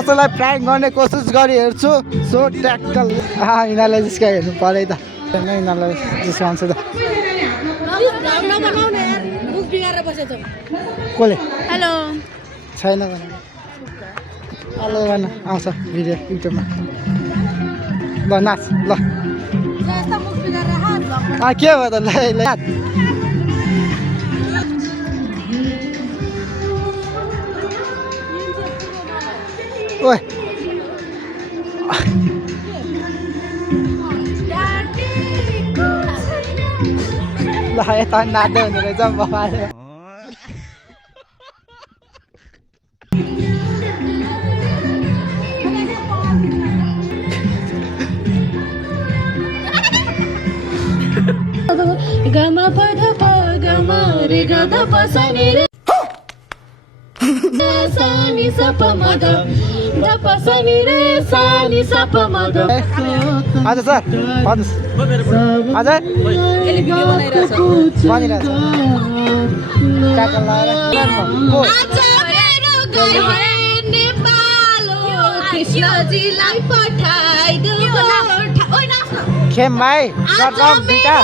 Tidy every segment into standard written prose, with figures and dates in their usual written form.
कसैलाई प्राङ्क गर्ने कोसिस गरी हेर्छु सो ट्याक्कल यिनीहरूलाई जिस्काइ हेर्नु पऱ्यो त यिनीहरूलाई जिस्काउँछ त कसले हेलो छैन भने हेलो भन आउँछ भिडियो युट्युबमा ल नाच ल के भयो त ल ओए ल यता नाच्दै हुने रहेछ बबाले गमा पध प गमा रे गद पसनि रे सानी सप मद द पसनि रे सानी सप मद आज सर भन्नुहोस् आज यसले भिडियो बनाइरहेछ भनिरहेछ ट्याकल लगाएर आज मेरो गए नेपाल कृष्णजीलाई पठाइदेऊ ओइ नाच्न खेम भाइ गर्छौँ बिटा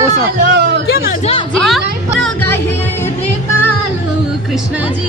के भन्छ नेपाल कृष्णजी